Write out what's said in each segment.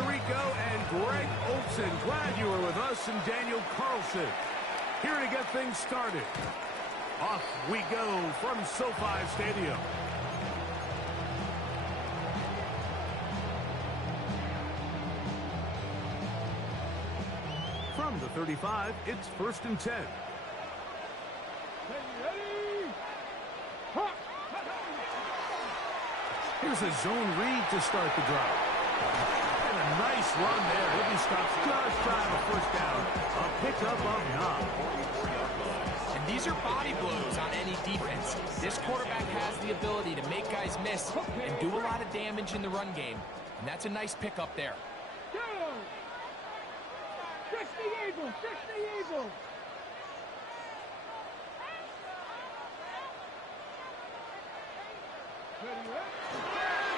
Tirico and Greg Olson. Glad you were with us, and Daniel Carlson here to get things started. Off we go from SoFi Stadium. From the 35, it's 1st and 10. Here's a zone read to start the drive. And a nice run there. He'll be stopped just shy of a first down. A pickup of 9. And these are body blows on any defense. This quarterback has the ability to make guys miss and do a lot of damage in the run game. And that's a nice pickup there.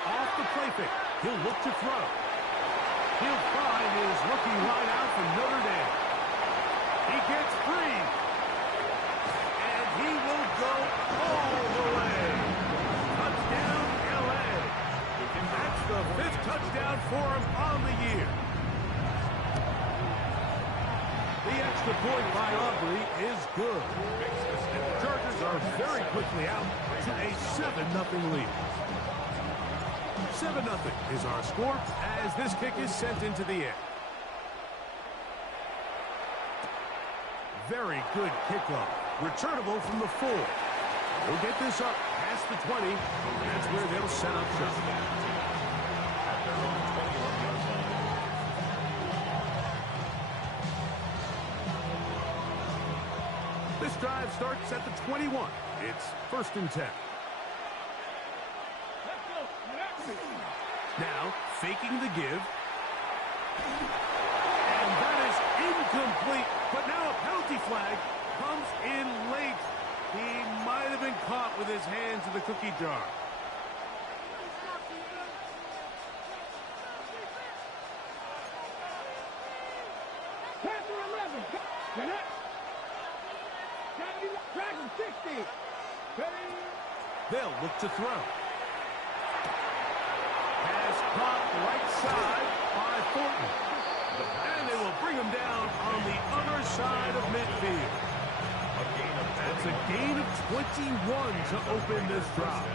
Off the play fake. He'll look to throw. He'll find his rookie wideout from Notre Dame. He gets free. And he will go all the way. Touchdown, L.A. That's the 5th touchdown for him on the year. The extra point by Aubrey is good. The Chargers are very quickly out to a 7-0 lead. 7-0 is our score as this kick is sent into the air. Very good kickoff. Returnable from the 4. We'll get this up past the 20. That's where they'll set up shop. This drive starts at the 21. It's 1st and 10. Now, faking the give. And that is incomplete. But now a penalty flag comes in late. He might have been caught with his hands in the cookie jar. They'll look to throw. Pass caught right side by Thornton. And they will bring him down on the other side of midfield. That's a gain of 21 to open this drive.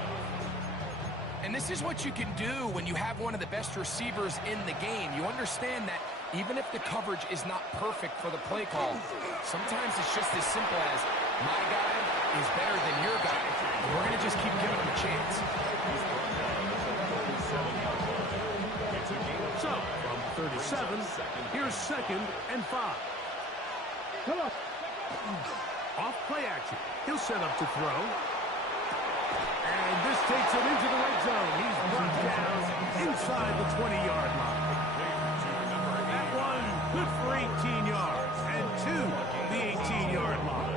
And this is what you can do when you have one of the best receivers in the game. You understand that even if the coverage is not perfect for the play call, sometimes it's just as simple as my guy is better than your guy. We're going to just keep giving him a chance. So, from 37, here's 2nd and 5. Off play action. He'll set up to throw. And this takes him into the red zone. He's brought down inside the 20-yard line. That one, good for 18 yards. And 2, the 18-yard line.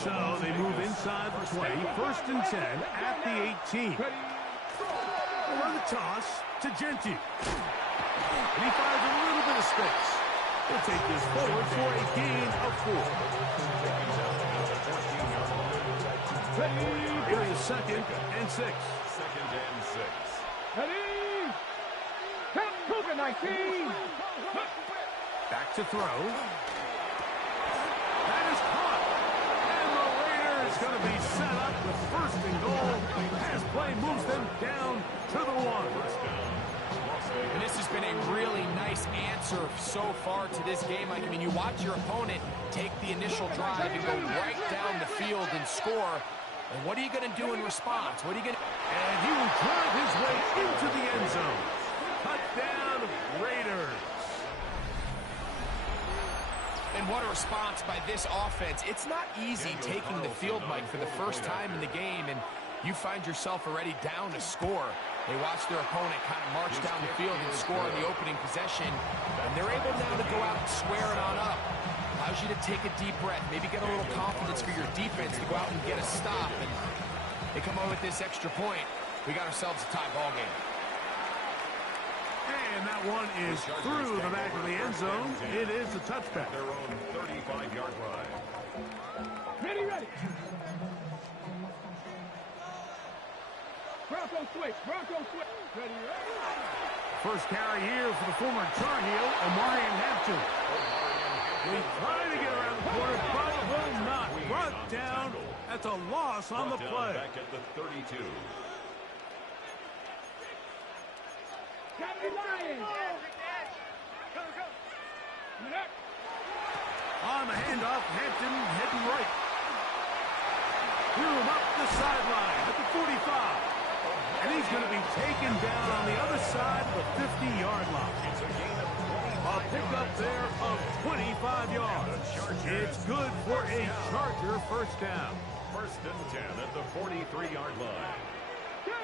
So they move inside the 20, 1st and 10 at the 18. Run the toss to Genty. And he finds a little bit of space. He'll take this forward for a gain of 4. Here is 2nd and 6. 2nd and 6. Ready? Cougar 19. Back to throw. That is caught. And the Raiders going to be set up with 1st and goal. Pass play moves them down to the 1. And this has been a really nice answer so far to this game. Like, I mean, you watch your opponent take the initial drive and go right down the field and score. And what are you going to do in response? What are you going to... And he will drive his way into the end zone. Touchdown, Raiders. And what a response by this offense. It's not easy taking the field, Mike, for the first time in the game, and you find yourself already down to score. They watch their opponent kind of march down the field and score on the opening possession, and they're able now to go out and square it on up. Allows you to take a deep breath, maybe get a little confidence for your defense to go out and get a stop, and they come over with this extra point. We got ourselves a tie ball game. And that one is through the back of the end zone. It is a touchback. Their own 35-yard line. Ready. Bronco switch. Bronco switch. Ready, ready. First carry here for the former Tar Heel, Omarion Hampton. He's trying to get around the corner, but will not. Brought down at the loss on the play. Back at the 32. Captain Lions. Go, go. On the handoff, Hampton heading right. Threw him up the sideline at the 45. And he's going to be taken down on the other side of the 50-yard line. It's a gain of 25 A pickup there of 25 yards. It's good for a Charger first down. First and 10 at the 43-yard line. Go.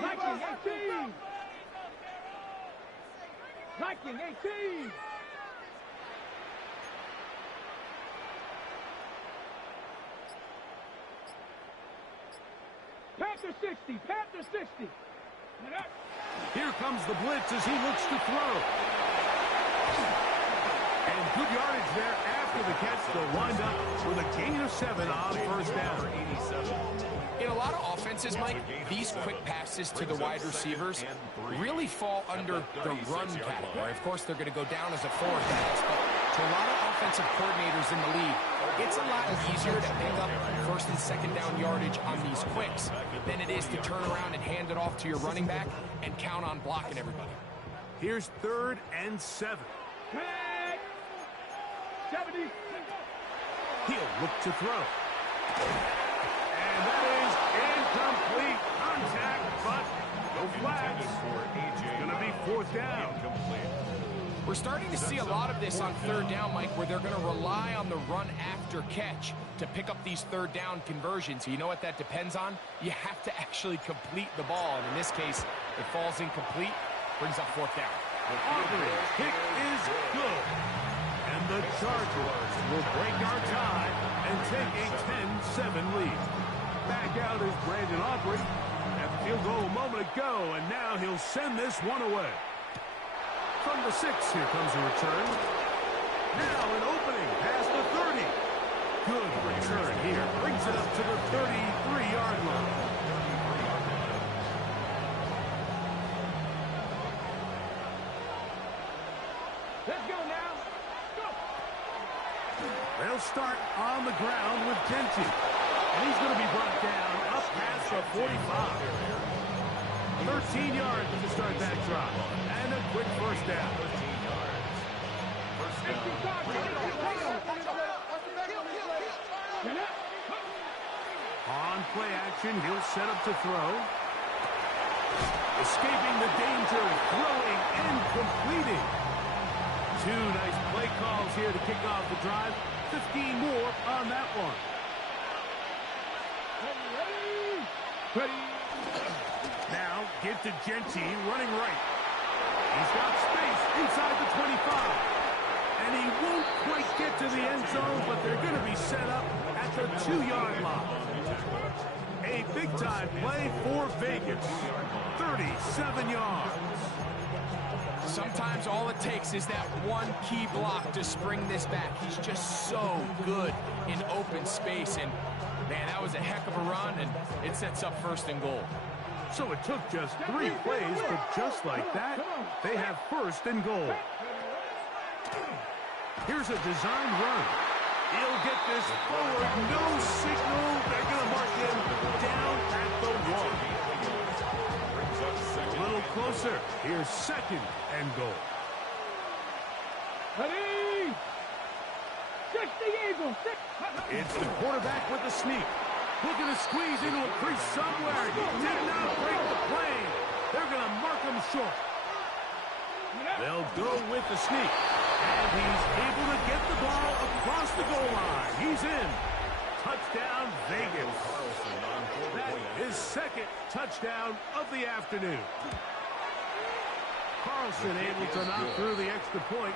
Viking 18. Viking 18. Panther 60. Panther 60. Here comes the blitz as he looks to throw. And good yardage there after the catch. They'll wind up with a gain of 7 on first down. 87. In a lot of offenses, Mike, these quick passes to the wide receivers really fall under the run category. Of course, they're going to go down as a forward pass, but to a lot of offensive coordinators in the league, it's a lot easier to pick up first and second down yardage on these quicks than it is to turn around and hand it off to your running back and count on blocking everybody. Here's 3rd and 7. 70. He'll look to throw. And that is incomplete contact, but no flags. It's going to be 4th down. We're starting to see a lot of this on 3rd down, Mike, where they're going to rely on the run after catch to pick up these 3rd down conversions. You know what that depends on? You have to actually complete the ball, and in this case, it falls incomplete, brings up 4th down. The kick is good. And the Chargers will break our tie and take a 10-7 lead. Back out is Brandon Aubrey. At the field goal a moment ago, and now he'll send this one away. From the 6, here comes a return. Now an opening past the 30. Good return here. Brings it up to the 33-yard line. Let's go now. Go. They'll start on the ground with Genty. And he's going to be brought down up past the 45. 13 yards to start that drop. And a quick first down. 13 yards. First down. On play action, he'll set up to throw. Escaping the danger, throwing and completing. 2 nice play calls here to kick off the drive. 15 more on that one. Ready. Now, get to Genty running right. He's got space inside the 25. And he won't quite get to the end zone, but they're going to be set up at the 2-yard line. A big-time play for Vegas. 37 yards. Sometimes all it takes is that one key block to spring this back. He's just so good in open space. And, man, that was a heck of a run, and it sets up 1st and goal. So it took just 3 plays, but just like that, they have 1st and goal. Here's a design run. He'll get this forward. No signal. They're going to mark him down at the 1. A little closer. Here's 2nd and goal. Ready. 60 Eagles. It's the quarterback with the sneak. Looking to squeeze into a crease somewhere. He did not break the plane. They're going to mark him short. They'll go with the sneak. And he's able to get the ball across the goal line. He's in. Touchdown, Vegas. That is 2nd touchdown of the afternoon. Carlson able to knock through the extra point.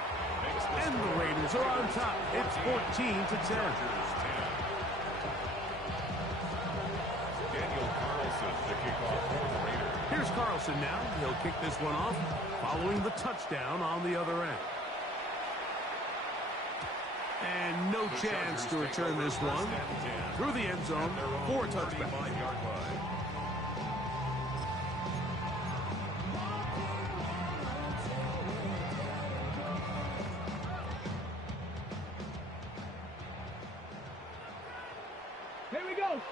And the Raiders are on top. It's 14-10. Here's Carlson now. He'll kick this one off, following the touchdown on the other end. And no chance to return this one through the end zone for a touchback.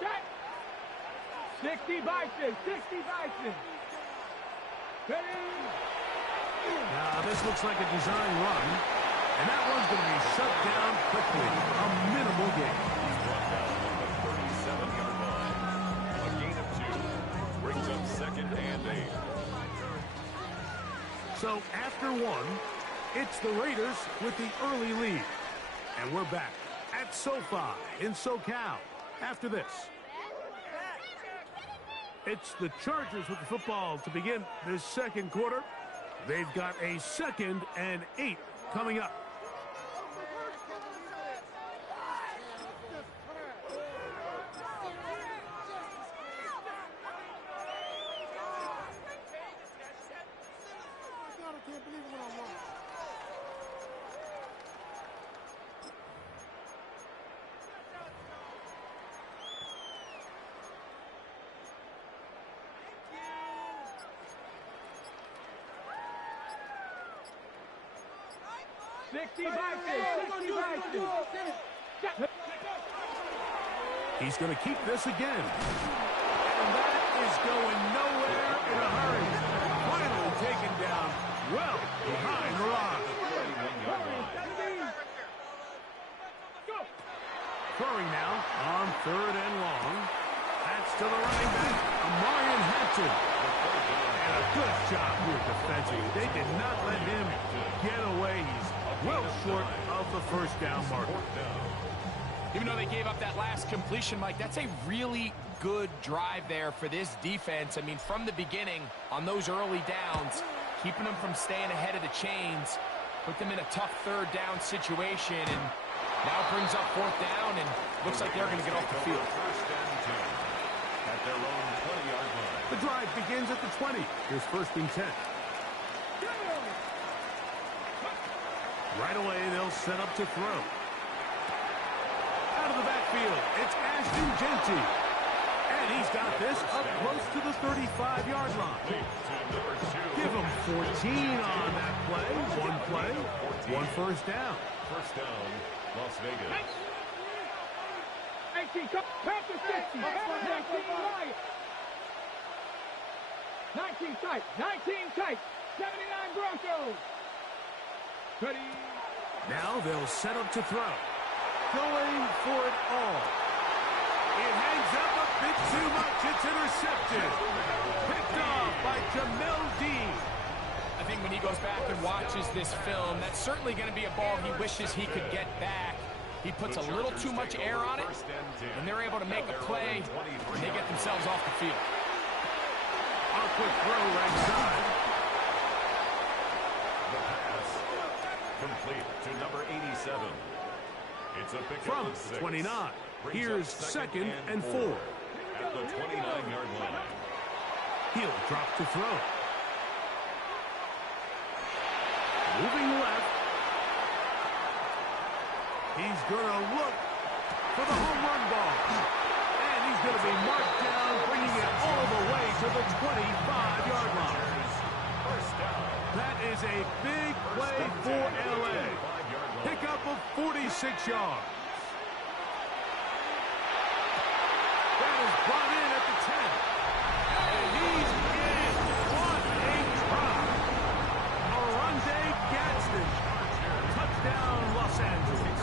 Set. 60 Bison. 60 Bison. Ready. Now, this looks like a design run, and that one's going to be shut down quickly. A minimal gain. He's brought down on the 37-yard line. A gain of 2 brings up 2nd and 8. So after one, it's the Raiders with the early lead. And we're back at SoFi in SoCal after this. It's the Chargers with the football to begin this second quarter. They've got a 2nd and 8 coming up. He's going to keep this again. And that is going nowhere in a hurry. Finally taken down well behind the line. Throwing now on 3rd and long. That's to the running back, Amarian Hampton. And a good job here defensively. They did not let him get away. He's well short of the first down marker. Even though they gave up that last completion, Mike, that's a really good drive there for this defense. I mean, from the beginning, on those early downs, keeping them from staying ahead of the chains, put them in a tough 3rd down situation, and now brings up 4th down, and looks like they're going to get off the field. 1st and 10 at their own 20-yard line. The drive begins at the 20. Here's 1st and 10. Right away, they'll set up to throw. Out of the backfield, it's Ashton Genty. And he's got this up close to the 35-yard line. Give him 14 on that play. One play, 1 first down. 1st down, Las Vegas. 18, Panthers 60. 19 Lions. 19 tight. 19 tight. 79 Broncos. Ready. Now they'll set up to throw. Going for it all. It hangs up a bit too much. It's intercepted. Picked off by Jamel Dean. I think when he goes back and watches this film, that's certainly going to be a ball he wishes he could get back. He puts a little too much air on it, and they're able to make a play, and they get themselves off the field. On a quick throw right side. The pass complete to number 87. It's a pick From of 6. 29. Brings Here's up 2nd and 4. At the 29-yard line. He'll drop to throw. Moving left. He's going to look for the home run ball. And he's going to be marked down, bringing it all the way to the 25-yard line. That is a big play for L.A. Pickup of 46 yards. That is brought in at the 10. And he's in. What a try. Arundé Gadsden. Touchdown, Los Angeles.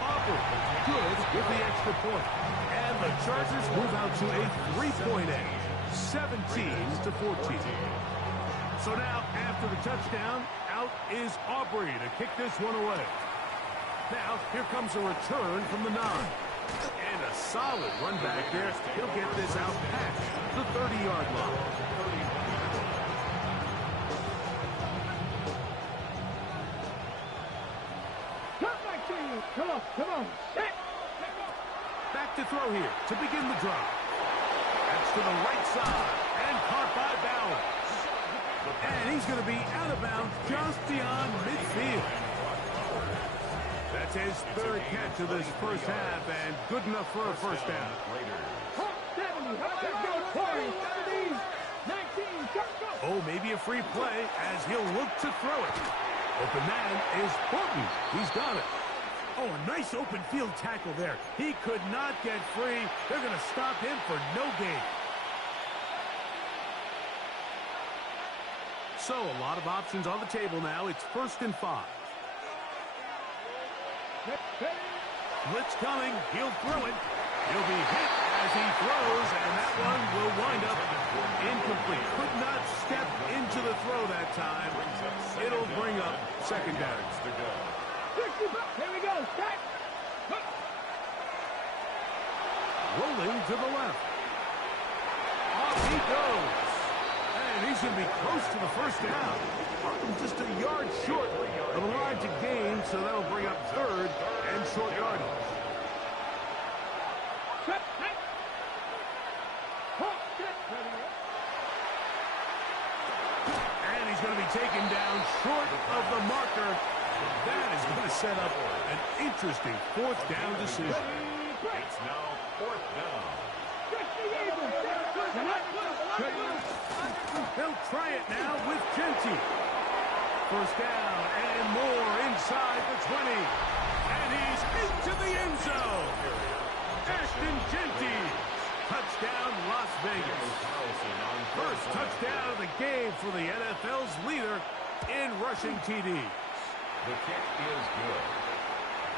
Auburn good with the extra point. And the Chargers move out to a 3-point edge. 17-14. So now, after the touchdown, out is Aubrey to kick this one away. Now, here comes a return from the 9. And a solid run back there. He'll get this out past the 30-yard line. Come on. Set. Back to throw here to begin the drive. That's to the right side and caught by Bowers. And he's going to be out of bounds just beyond midfield. That's his 3rd catch of this first half and good enough for a first down. 70. Oh, maybe a free play as he'll look to throw it. Open man is Horton. He's got it. Oh, a nice open field tackle there. He could not get free. They're going to stop him for no gain. So, a lot of options on the table now. It's 1st and 5. Blitz coming. He'll throw it. He'll be hit as he throws, and that one will wind up incomplete. Could not step into the throw that time. It'll bring up 2nd down. Here we go. Set. Rolling to the left. Off he goes. And he's going to be close to the 1st down. Just a yard short of the line to gain, so that'll bring up 3rd and short yardage. And he's going to be taken down short of the marker. That is going to set up an interesting 4th down decision. It's now 4th down. They'll try it now with Genty. 1st down and more inside the 20. And he's into the end zone. Ashton Genty. Touchdown, Las Vegas. First touchdown of the game for the NFL's leader in rushing TDs. The kick is good.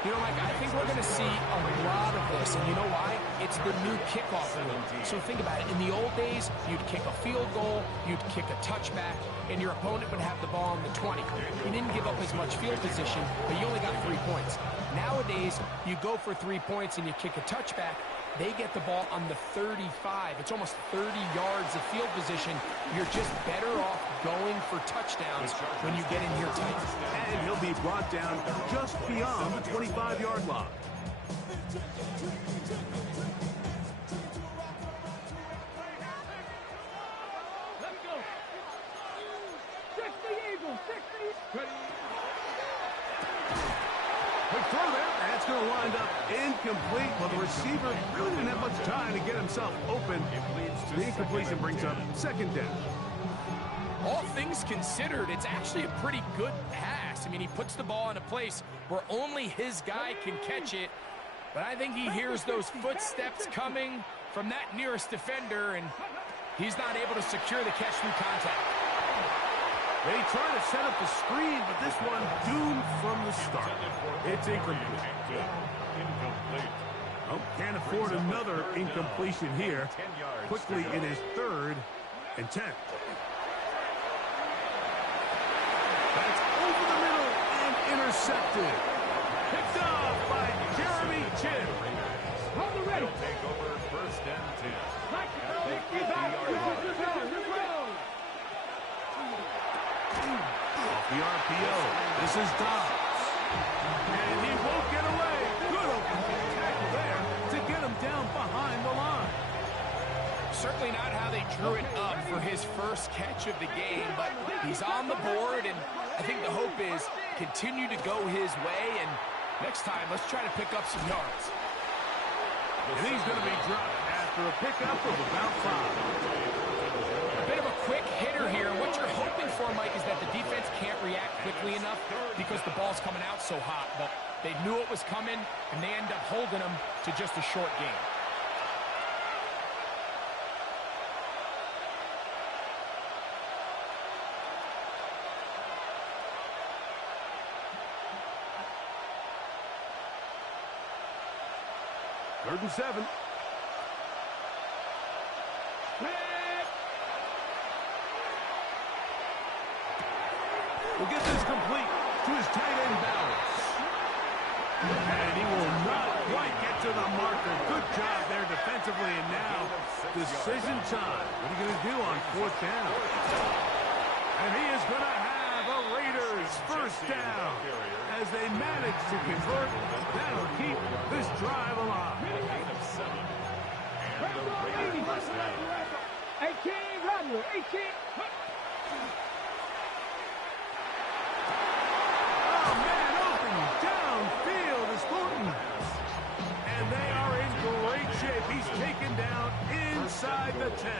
You know, Mike, I think we're going to see a lot of this, and you know why? It's the new kickoff rule. So think about it. In the old days, you'd kick a field goal, you'd kick a touchback, and your opponent would have the ball on the 20. You didn't give up as much field position, but you only got 3 points. Nowadays, you go for 3 points and you kick a touchback. They get the ball on the 35. It's almost 30 yards of field position. You're just better off going for touchdowns when you get in here tight. And he'll be brought down just beyond the 25-yard line. Let's go. 60 Eagles. 60. Quick throw there, and it's going to wind up incomplete. Well, the receiver really didn't have much time to get himself open. The incompletion brings up 2nd down. All things considered, it's actually a pretty good pass. I mean, he puts the ball in a place where only his guy can catch it. But I think he hears those footsteps coming from that nearest defender, and he's not able to secure the catch through contact. They try to set up the screen, but this one doomed from the start. It's incomplete. Oh, can't afford another incompletion here. Quickly, it is 3rd and 10. That's over the middle and intercepted. Picked off by Jeremy Chin. Hold the ready. Take over 1st and 10. Off the RPO. This is Dobbs. And he won't get away. Good open field tackle there to get him down behind the line. Certainly not how they drew it up for his first catch of the game, but he's on the board, and I think the hope is continue to go his way, and next time, let's try to pick up some yards. And he's going to be dropped after a pickup of about 5. A bit of a quick hitter here. What you're hoping for, Mike, is that the defense can't react quickly enough because the ball's coming out so hot, but they knew it was coming, and they end up holding him to just a short game. Third and 7. We'll get this complete to his tight end Bowers. And he will not quite get to the marker. Good job there defensively, and now decision time. What are you going to do on 4th down? And he is going to have a Raiders 1st down as they manage to convert. That'll keep this drive alive. 18, Rodwell, 18. Oh, man, open downfield is Thornton. And they are in great shape. He's taken down inside the 10.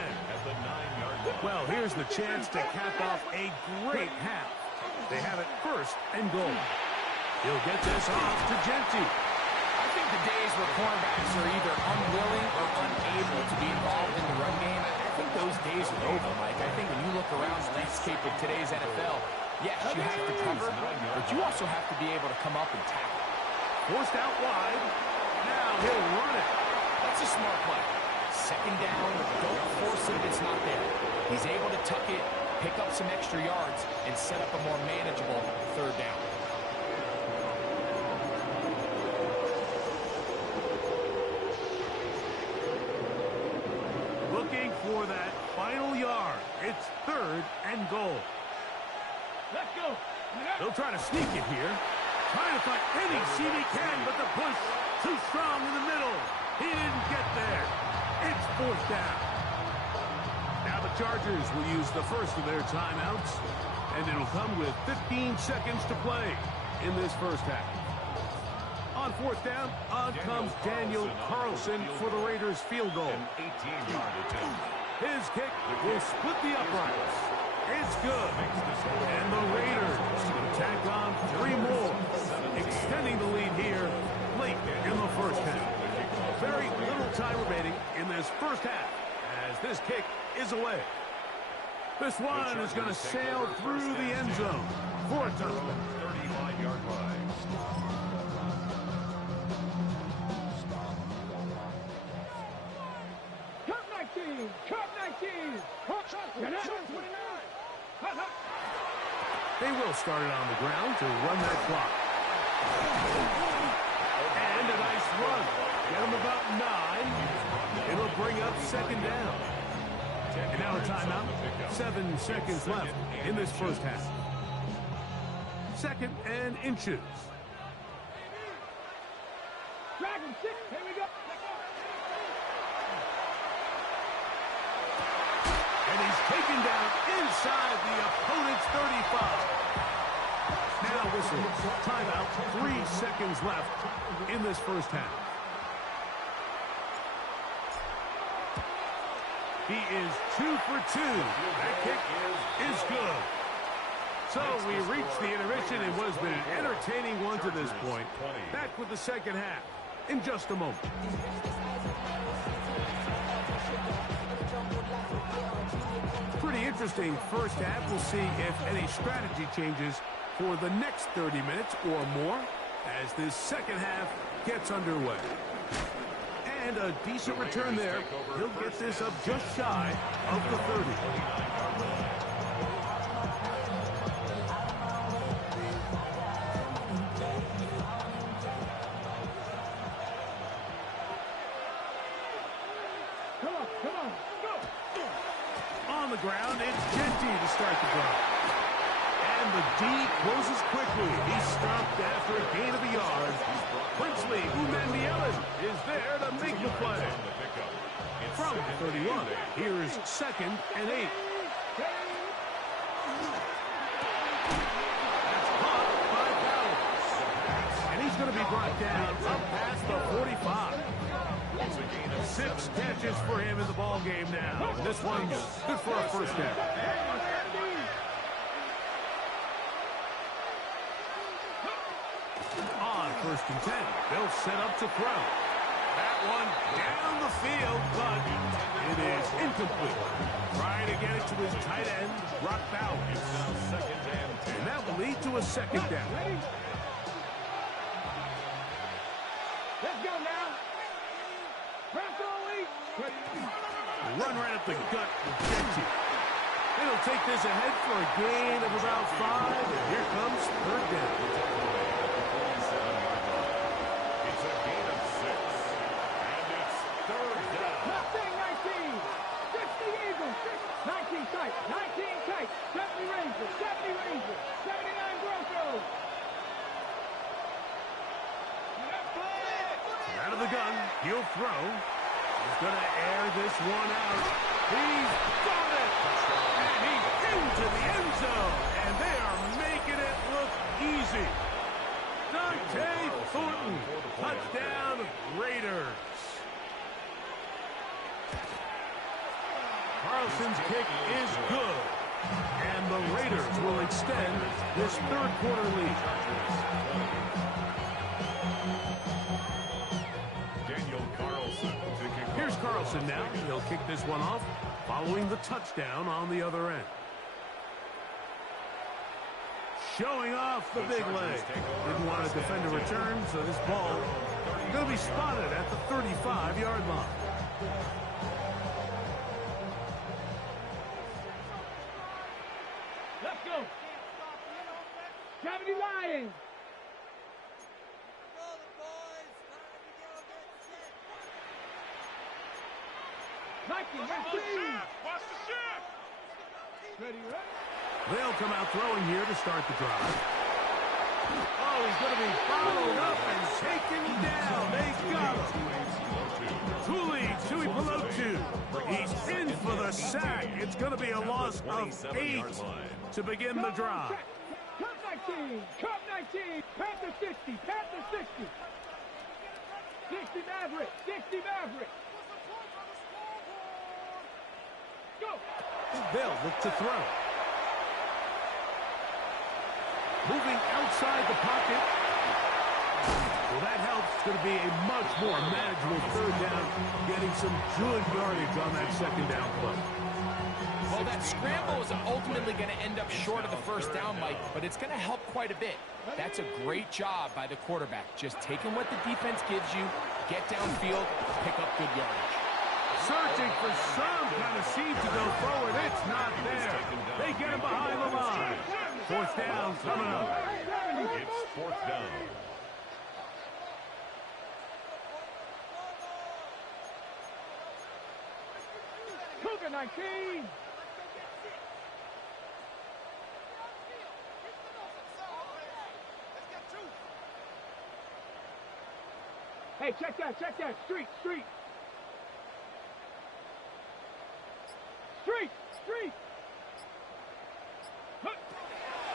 Well, here's the chance to cap off a great half. They have it 1st and goal. He'll get this off to Genti. I think the days where cornerbacks are either unwilling or unable to be involved in the run game, I think those days are over, Mike. I think when you look around the landscape of today's NFL, yes, you have to cover, but you also have to be able to come up and tackle. Forced out wide. Now he'll run it. That's a smart play. Second down, don't force it if it's not there. He's able to tuck it, pick up some extra yards, and set up a more manageable third down. Looking for that final yard. It's 3rd and goal. Let's go. They'll try to sneak it here. Trying to find any seam he can, but the push too strong in the middle. He didn't get there. It's 4th down. Now the Chargers will use the first of their timeouts, and it'll come with 15 seconds to play in this first half. On 4th down, on comes Daniel Carlson for the Raiders field goal. An 18-yard attempt. His kick will split the uprights. It's good. And the Raiders tack on 3 more, extending the lead here late in the first half. Very little time remaining in this first half as this kick is away. This one is going to sail through the end zone for a touchdown. 35-yard line. Cut 19. Cut 19. You're not 29. They will start it on the ground to run that clock. And a nice run. Get him about 9. It'll bring up 2nd down. And now a timeout. 7 seconds left in this first half. 2nd and inches. Dragon 6. Here we go. And he's taken down inside the opponent's 35. Now whistle. Timeout. 3 seconds left in this first half. He is 2 for 2. That kick is good. So we reach the intermission in what has been an entertaining one to this point. Back with the second half in just a moment. Pretty interesting first half. We'll see if any strategy changes for the next 30 minutes or more as this second half gets underway. And a decent return there. He'll get this up just shy of the 30. Come on, go! On the ground, it's Genti to start the drive. And the D closes quickly. He's stopped after a gain of a yard. Princely Umandielen is there to make the play. From the 31, here's 2nd and 8. That's caught by Bowers. And he's going to be brought down up past the 45. 6 catches for him in the ball game now. This one's good for a first down. On 1st and 10, they'll set up to throw. That one down the field, but it is incomplete. Trying to get it to his tight end, Brock Bowers. And that will lead to a 2nd down. Let's go now. Press all week. Run right up the gut with Genti. It'll take this ahead for a gain of about 5, and here comes 3rd down. It's a gain of 6. And it's 3rd down. Mustang 19. 60 Eagles. 19 tight. 19 tight. 70 Rangers. 70 Rangers. 79 Broncos. Out of the gun, he'll throw. He's going to air this one out. He's got it! And he's into the end zone. And they are making it look easy. Dante Thornton, touchdown Raiders. Carlson's kick is good. And the Raiders will extend this third quarter lead. Here's Carlson now. He'll kick this one off following the touchdown on the other end. Showing off the big leg. Didn't want to defend a return, so this ball is going to be spotted at the 35-yard line. Let's go. 70 Lions. Nike, watch the shift. Ready, They'll come out throwing here to start the drive. Oh, he's going to be followed up and taken down. They got him. Two leads, 2-2. He's in for the sack. It's going to be a loss of 8 to begin the drive. Cup 19, Cup 19, Panther 60, Panther 60. 60 Maverick, 60 Maverick. Go. They'll look to throw. Moving outside the pocket. Well, that helps. It's going to be a much more manageable third down, getting some good yardage on that second down play. Well, that scramble is ultimately going to end up short of the first down, Mike, but it's going to help quite a bit. That's a great job by the quarterback. Just taking what the defense gives you, get downfield, pick up good yardage. Searching for some kind of seed to go forward. It's not there. They get him behind the line. Fourth down coming up. It's fourth down. Cougar 19. Hey, check that, check that. Street, street. Street, street.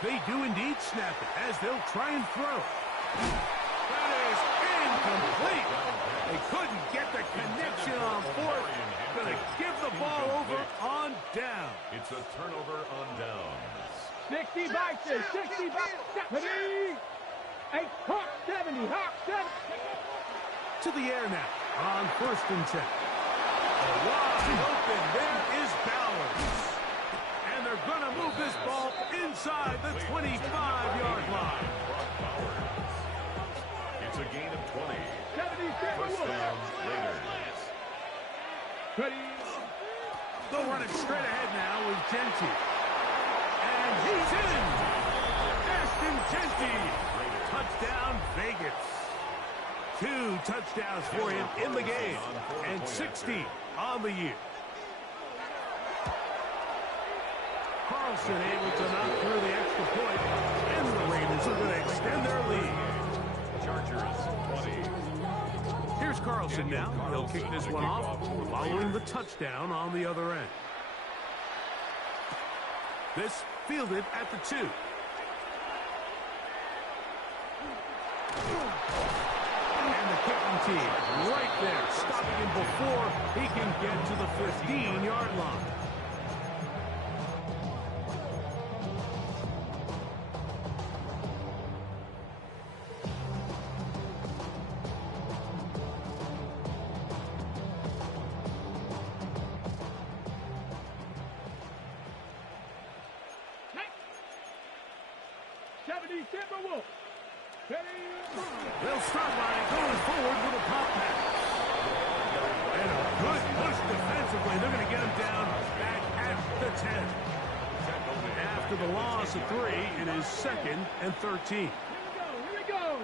They do indeed snap it as they'll try and throw. That is incomplete. They couldn't get the connection on fourth. Going to give the ball over on down. It's a turnover on downs. 60 Bison, 60 Bison. 70. 8, Hawk 70, Hawk 70. To the air now on 1st and 10. Wide open. There is Bowers. And they're going to move this ball inside the 25-yard line. It's a gain of 20. 77 First down, Raiders. Ready. They'll run it straight ahead now with Genty. And he's in. Ashton Genty. Touchdown, Vegas. 2 touchdowns for him in the game. And 60 on the year. Carlson able to knock through the extra point. And the Raiders are going to extend their lead. Chargers 20. Here's Carlson now. He'll kick this one off following the touchdown on the other end. This fielded at the 2. And the kicking team right there, stopping him before he can get to the 15-yard line. They'll start by going forward with a pop pass. And a good push defensively. They're going to get him down back at the 10. After the loss of 3, it is 2nd and 13. Here we go.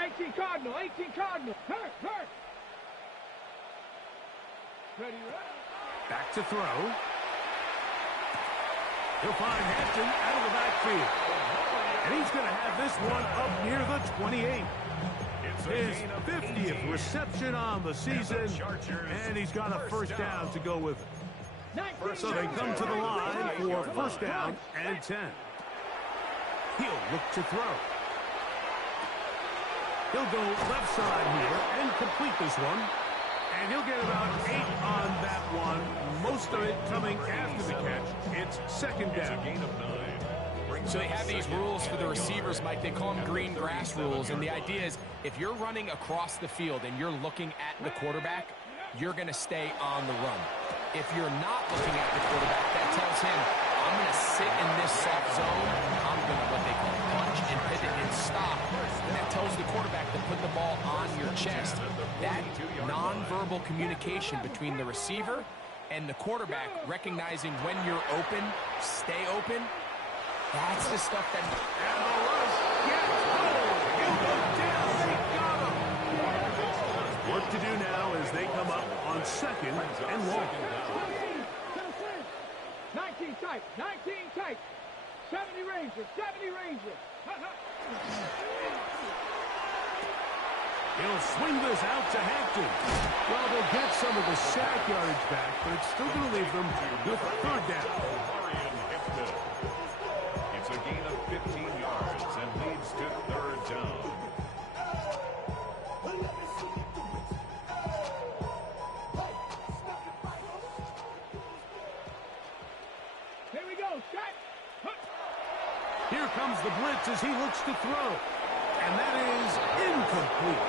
18 Cardinal, 18 Cardinal. Hurt, hurt. Ready, ready. Back to throw. He'll find Hampton out of the backfield. And he's going to have this one up near the 28. His 50th reception on the season, and he's got a first down to go with it. So they come to the line for first down and 10. He'll look to throw. He'll go left side here and complete this one. And he'll get about 8 on that one. Most most of it coming after the catch. It's second It's a down. gain of 9. So they have these rules for the receivers, Mike. They call them green grass rules. And the idea is if you're running across the field and you're looking at the quarterback, you're going to stay on the run. If you're not looking at the quarterback, that tells him, I'm going to sit in this soft zone. I'm going to, what they call, punch and pivot and stop. And that tells the quarterback to put the ball on your chest. That nonverbal communication between the receiver and the quarterback, recognizing when you're open, stay open, that's the stuff that... And the rush gets home. He'll go down. They got him. Work to do now as they come up on second and long. 19 tight, 19 tight. 70 Rangers, 70 Rangers. He'll swing this out to Hampton. Well, they'll get some of the sack yardage back, but it's still going to leave them with a third down. It's a gain of 15 yards and leads to third down. Here we go, shot. Here comes the blitz as he looks to throw. And that is incomplete.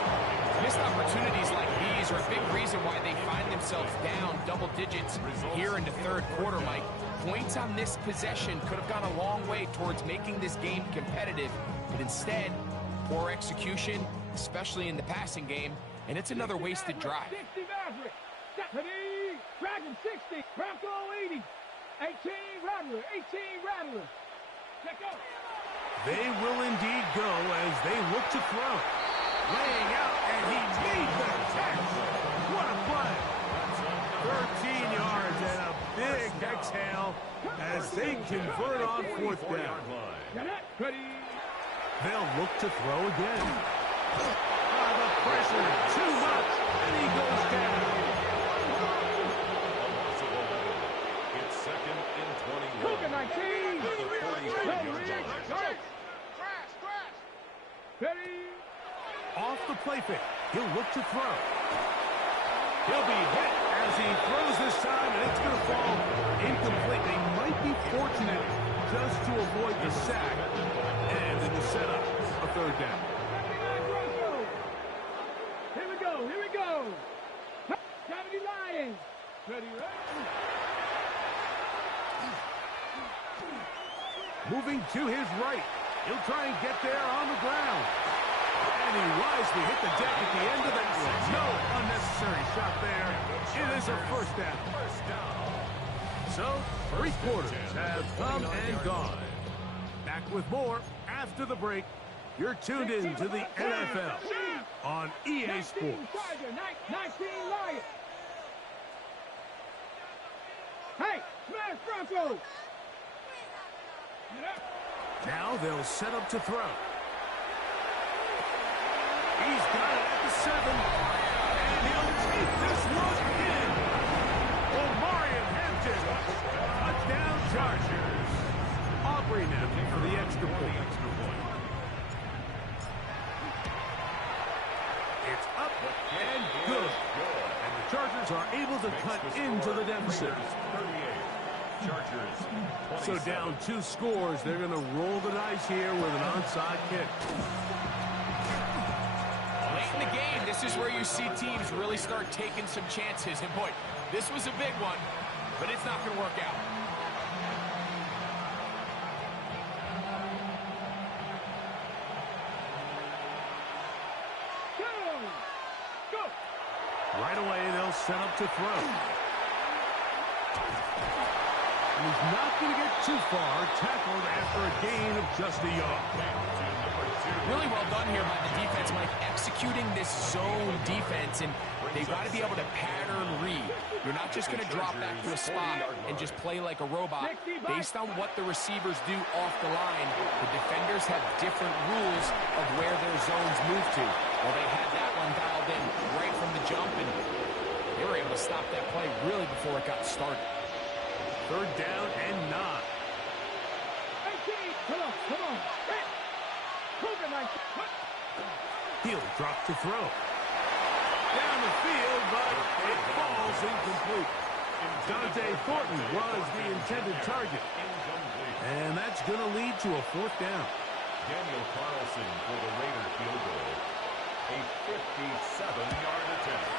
Missed opportunities like these are a big reason why they find themselves down double digits here in the third quarter, Mike. Points on this possession could have gone a long way towards making this game competitive, but instead, poor execution, especially in the passing game, and it's another wasted drive. 60 Maverick. Stephanie. Dragon 60. Bronco 80. 18 Rattler. 18 Rattler. Check out. They will indeed go as they look to throw. Laying out, and he made the catch. What a play. 13 yards and a big exhale as they convert on fourth down. Get it. Ready. They'll look to throw again. The pressure, too much, and he goes down. It's second and 21. Cougar 19. At the 45-yard line. Ready. Off the play fake, he'll look to throw. He'll be hit as he throws this time, and it's going to fall incomplete. They might be fortunate just to avoid the sack. And in the setup, a third down. 79 Broncos. Here we go. Here we go. 70 Lions. Ready, ready. Moving to his right. He'll try and get there on the ground. And he wisely hit the deck at the end of that one. No unnecessary shot there. It is a first down. So, three quarters have come and gone. Back with more after the break. You're tuned in to the NFL on EA 19 Sports. Tiger, 19 Lions. Hey, smash Broncos. Get up. Now they'll set up to throw. He's got it at the 7. And he'll take this one in. Omarion Hampton. Touchdown Chargers. Aubrey now for the extra point. It's up and good. And the Chargers are able to cut into the deficit. Chargers. So down 2 scores, they're going to roll the dice here with an onside kick. Late in the game, this is where you see teams really start taking some chances. And boy, this was a big one, but it's not going to work out. Go. Right away, they'll set up to throw. He's not going to get too far, tackled after a gain of just a yard. Really well done here by the defense, Mike, executing this zone defense, and they've got to be able to pattern read. You're not just going to drop back to a spot and just play like a robot. Based on what the receivers do off the line, the defenders have different rules of where their zones move to. Well, they had that one dialed in right from the jump, and they were able to stop that play really before it got started. Third down and 9. 18. Come on. Hit. Cougar 19. He'll drop to throw. Down the field, but it falls incomplete. Dante Thornton was the intended target. And that's going to lead to a 4th down. Daniel Carlson for the Raider field goal. A 57-yard attempt.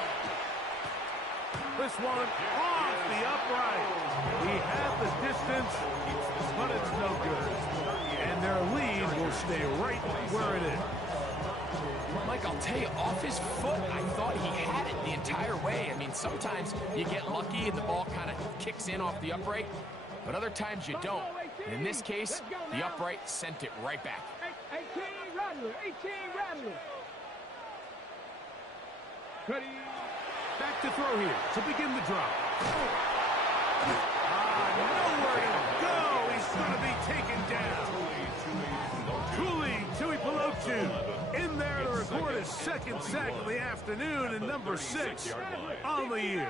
This one off the upright. He had the distance, but it's no good. And their lead will stay right where it is. Mike, I'll tell you, off his foot, I thought he had it the entire way. I mean, sometimes you get lucky and the ball kind of kicks in off the upright, but other times you don't. And in this case, the upright sent it right back. 18 Rattler, 18 Rattler. Ready. Back to throw here to begin the drop. Nowhere to go. He's going to be taken down. Tuipulotu in there to record his 2nd sack of the afternoon and number 6 on the year.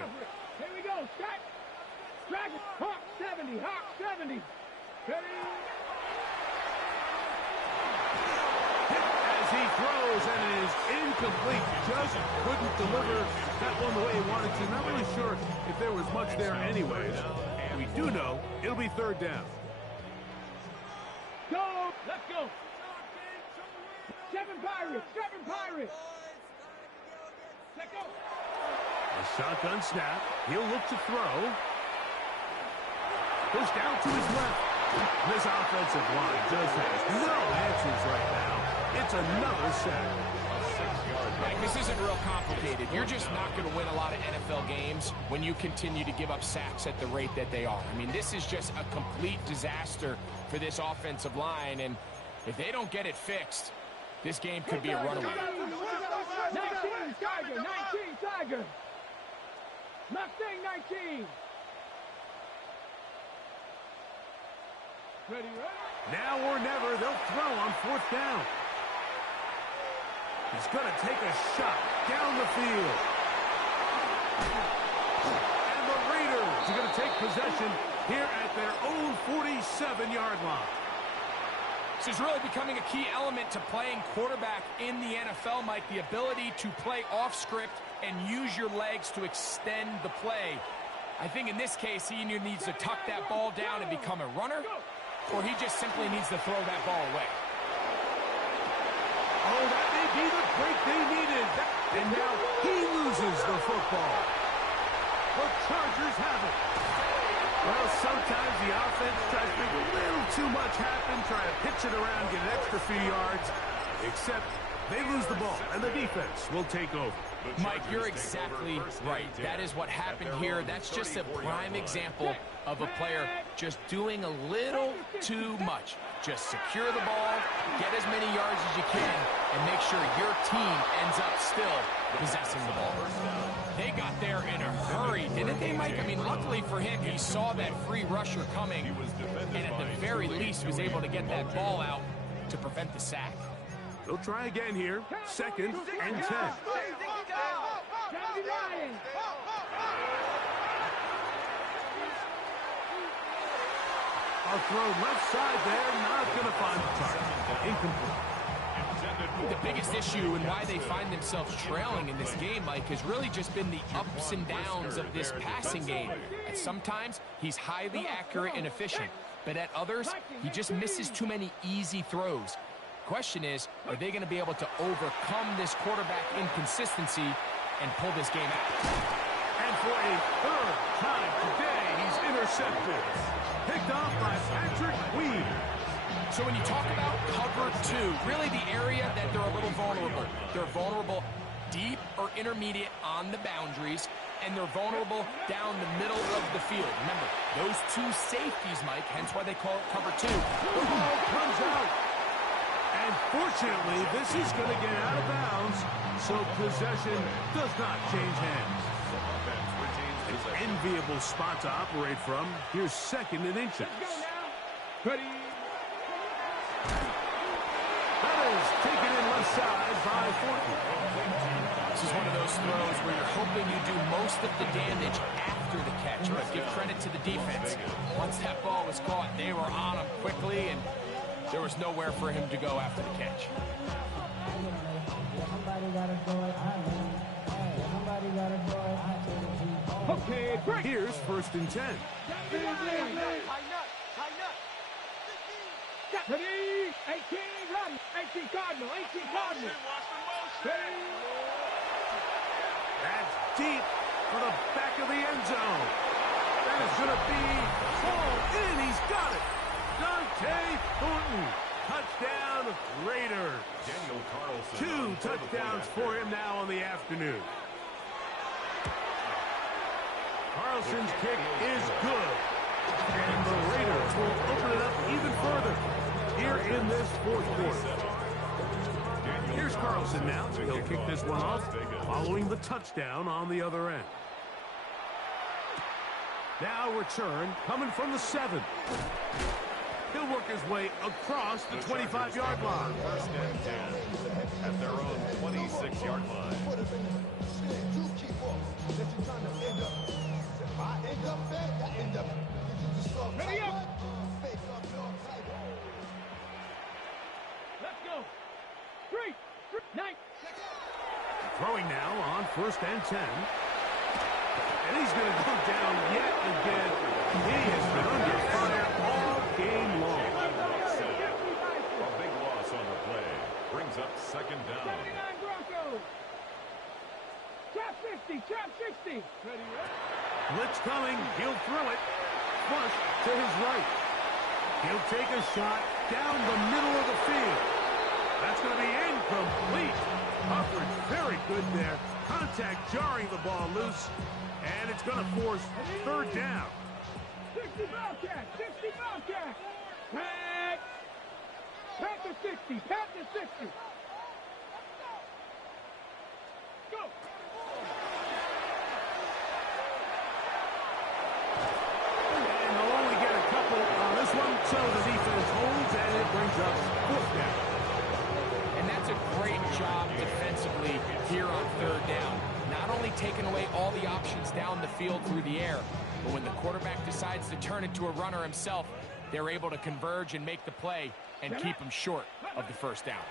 Here we go. Strike. Strike. Hawk 70. Hawk 70. Ready. As he throws and it is incomplete. Just couldn't deliver that one the way he wanted to. Not really sure if there was much there anyways. We do know it'll be 3rd down. Go. Let's go. 7 Pirates. 7 Pirates. Let's go. A shotgun snap. He'll look to throw. Goes down to his left. This offensive line just has no answers right now. It's another sack. Right, this isn't real complicated. You're just not going to win a lot of NFL games when you continue to give up sacks at the rate that they are. I mean, this is just a complete disaster for this offensive line, and if they don't get it fixed, this game could be a runaway. 19 Tiger. 19 Tiger. Mustang 19. Ready, ready. Now or never, they'll throw on 4th down. He's going to take a shot down the field. And the Raiders are going to take possession here at their own 47-yard line. This is really becoming a key element to playing quarterback in the NFL, Mike, the ability to play off script and use your legs to extend the play. I think in this case, he either needs to tuck that ball down and become a runner, or he just simply needs to throw that ball away. Oh, that may be the break they needed. And now he loses the football. The Chargers have it. Well, sometimes the offense tries to make a little too much happen, try to pitch it around, get an extra few yards, except they lose the ball, and the defense will take over. Mike, you're exactly right. That is what happened here. That's just a prime example of a player just doing a little too much. Just secure the ball, get as many yards as you can, and make sure your team ends up still possessing the ball. They got there in a hurry, didn't they, Mike? I mean, luckily for him, he saw that free rusher coming, and at the very least was able to get that ball out to prevent the sack. They'll try again here. 2nd and 10. A throw left side there, not going to find the target. Incomplete. The biggest issue and why they find themselves trailing in this game, Mike, has really just been the ups and downs of this passing game. At sometimes, he's highly accurate and efficient, but at others, he just misses too many easy throws. Question is, are they going to be able to overcome this quarterback inconsistency and pull this game out? And for a 3rd time today, he's intercepted. Picked off by Patrick Weed. So when you talk about cover 2, really the area that they're a little vulnerable. They're vulnerable deep or intermediate on the boundaries, and they're vulnerable down the middle of the field. Remember, those 2 safeties, Mike, hence why they call it cover 2. The ball comes out. And fortunately, this is going to get out of bounds, so possession does not change hands. An enviable spot to operate from. Here's 2nd and inches. Ready. That is taken in left side by Thornton. This is one of those throws where you're hoping you do most of the damage after the catch, but give credit to the defense. Once that ball was caught, they were on him quickly, and there was nowhere for him to go after the catch. Somebody gotta do it. Somebody gotta do it. Okay, break. Here's 1st and 10. Ready? 18, run. 18 Cardinal, 18 Cardinal. That's deep for the back of the end zone. That is going to be hauled in. He's got it. Dante Thornton. Touchdown, Raiders. Daniel Carlson. 2 touchdowns for him now on the afternoon. Carlson's kick is good. And the Raiders will open it up even further here in this 4th quarter. Here's Carlson now. He'll kick this one off following the touchdown on the other end. Now return coming from the 7. He'll work his way across the 25-yard line. 1st and 10 at their own 26-yard line. Ready up. Let's go. 3, 9. Throwing now on 1st and 10. And he's going to go down yet again. He has been under fire all game long. A big loss on the play. Brings up 2nd down. 79 Broncos. Trap 50, trap 60. Ready, Blitz coming. He'll throw it. Flush to his right. He'll take a shot down the middle of the field. That's going to be incomplete. Coverage very good there. Contact jarring the ball loose. And it's going to force 3rd down. 60 Bobcat, 60 Bobcat. Pat. Pat to 60, pat to 60. Go. And they'll only get a couple on this one, so the defense holds, and it brings up 4th down. And that's a great job defensively here on 3rd down. Not only taking away all the options down the field through the air, but when the quarterback decides to turn it to a runner himself, they're able to converge and make the play and keep him short of the 1st down.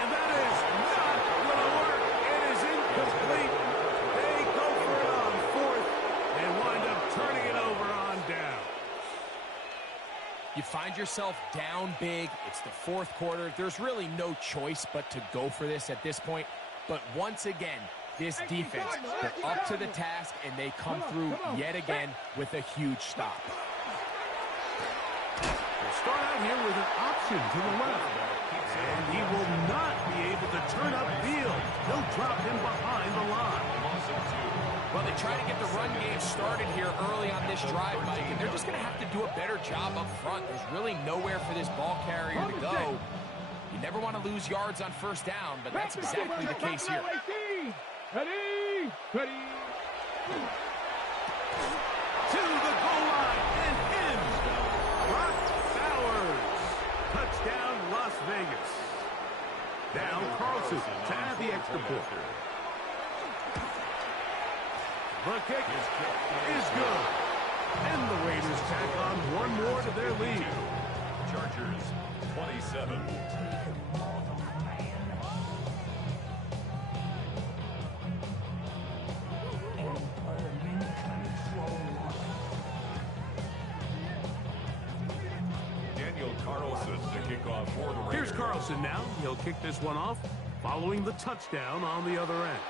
And that is not going to work. It is incomplete. They go for it on 4th and wind up turning it over on down. You find yourself down big. It's the 4th quarter. There's really no choice but to go for this at this point. But once again, this defense, they're up to the task, and they come through yet again with a huge stop. We'll start out here with an option to the left. And he will not be able to turn upfield. He'll drop him behind the line. Well, they try to get the run game started here early on this drive, Mike, and they're just going to have to do a better job up front. There's really nowhere for this ball carrier to go. You never want to lose yards on 1st down, but that's exactly the case here. Ready? Ready? To the goal line and in. Brock Bowers. Touchdown, Las Vegas. Now Carlson to add the extra point. The kick is good. And the Raiders tack on one more to their lead. Chargers 27. Daniel Carlson to kick off for the Raiders. Here's Carlson now. He'll kick this one off following the touchdown on the other end.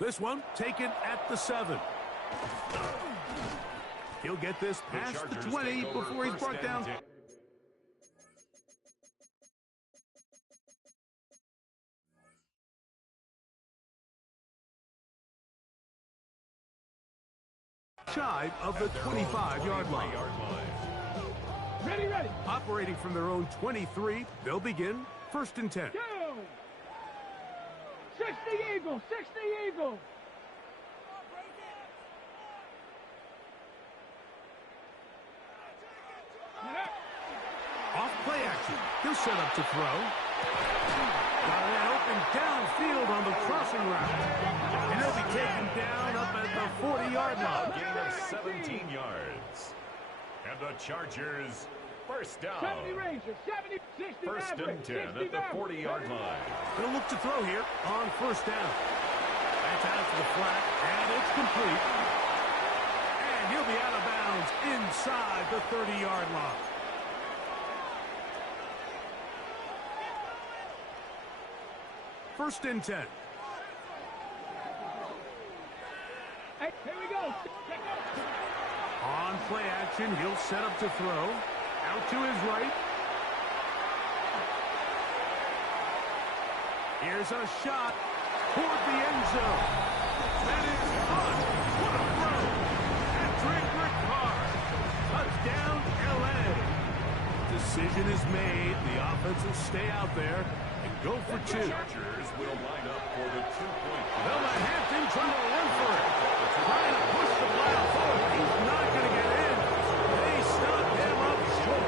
This one taken at the 7. He'll get this past the 20 before he's brought down. Shy of the 25-yard line. Ready, ready. Operating from their own 23, they'll begin 1st and 10. Go. 60 Eagles, 60 Eagles. Off play action. He'll set up to throw. Got a man open downfield on the crossing route. And he'll be taken down up at the 40-yard line. Gain of 17 yards. And the Chargers First down. 70 Rangers, 70, 60 First and Mavericks, 10 at 60 the 40-yard line. They'll look to throw here on first down. That's out to the flat, and it's complete. And he'll be out of bounds inside the 30-yard line. First and 10. Hey, here we go. On play action, he'll set up to throw. Out to his right. Here's a shot toward the end zone. That is caught. What a throw. Patrick Ricard. Touchdown, L.A. Decision is made. The offense will stay out there and go for two. Chargers will line up for the 2-point. They'll let Hampton try to run for it. Trying to push the ball forward. He's not going to get in. They stop him up short.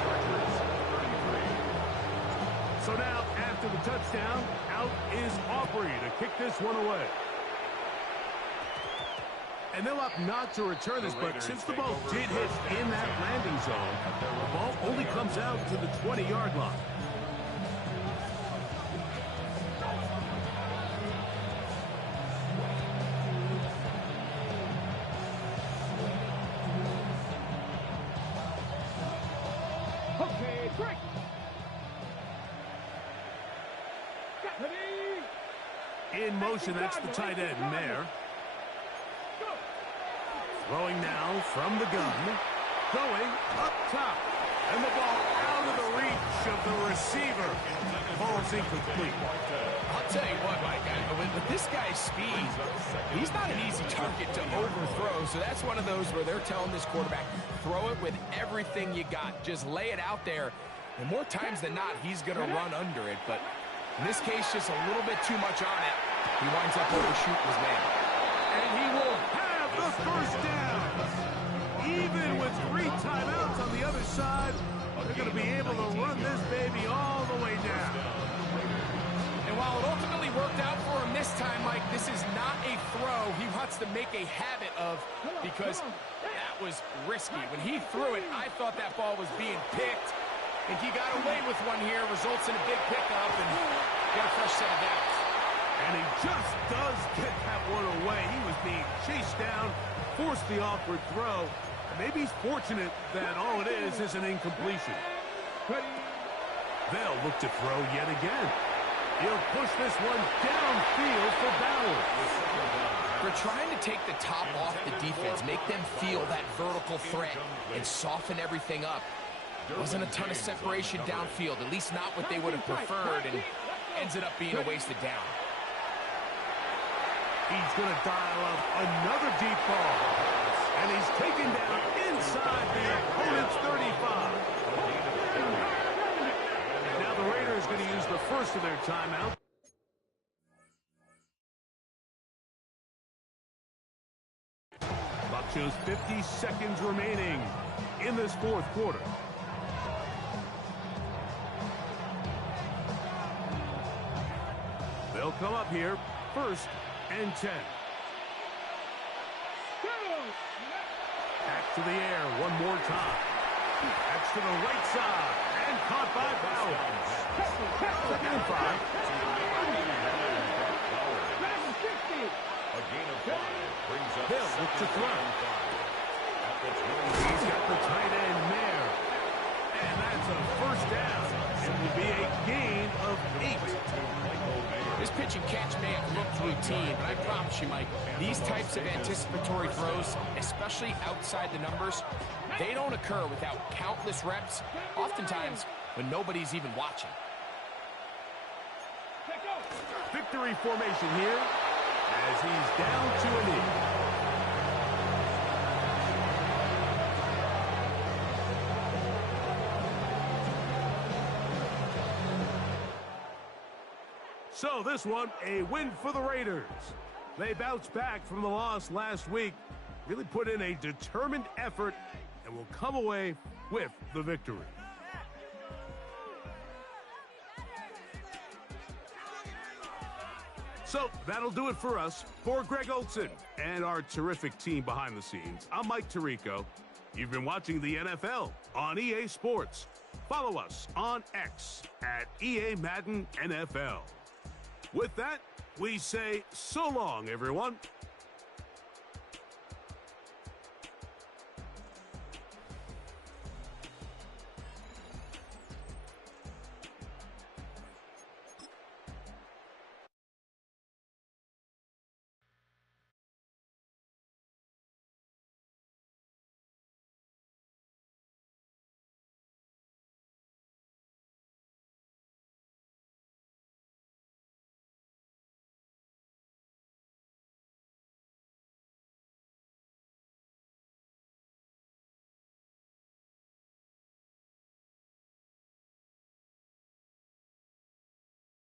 Chargers 33. So now, after the touchdown, out is Aubrey to kick this one away. And they'll opt not to return this, but since the ball did hit in that landing zone, the ball only comes out to the 20-yard line. Okay, break. In motion, that's the tight end, Mayer. Throwing now from the gun. Going up top. And the ball out of the reach of the receiver. Ball's incomplete. I'll tell you what, Mike, with this guy's speed, he's not an easy target to overthrow. So that's one of those where they're telling this quarterback, throw it with everything you got. Just lay it out there. And more times than not, he's going to run under it. But in this case, just a little bit too much on it. He winds up overshooting his man. And he will have the first down. Even with 3 timeouts on the other side, they're going to be able to run this baby all the way down. And while it ultimately worked out for him this time, Mike, this is not a throw he wants to make a habit of, because that was risky. When he threw it, I thought that ball was being picked. And he got away with one here, results in a big pickup, and get a fresh set of downs. And he just does get that one away. He was being chased down, forced the awkward throw. And maybe he's fortunate that all it is an incompletion. They'll look to throw yet again. He'll push this one downfield for Bauer. They're trying to take the top off the defense, make them feel that vertical threat, and soften everything up. Wasn't a ton of separation downfield, at least not what they would have preferred, and ends it up being a wasted down. He's going to dial up another deep ball. And he's taken down inside the opponent's 35. Now the Raiders going to use the first of their timeout. Clock shows 50 seconds remaining in this fourth quarter. They'll come up here, first and 10. Back to the air one more time. That's to the right side, and caught by Bowers. Second and 5. A gain of 5 brings up They'll look to throw. He's got the tight end there. And that's a first down. It will be a gain of 8. This pitch and catch may have looked routine, but I promise you, Mike, these types of anticipatory throws, especially outside the numbers, they don't occur without countless reps, oftentimes when nobody's even watching. Victory formation here as he's down to a knee. So this one, a win for the Raiders. They bounced back from the loss last week, really put in a determined effort, and will come away with the victory. So that'll do it for us. For Greg Olson and our terrific team behind the scenes, I'm Mike Tirico. You've been watching the NFL on EA Sports. Follow us on X at EA Madden NFL. With that, we say so long, everyone.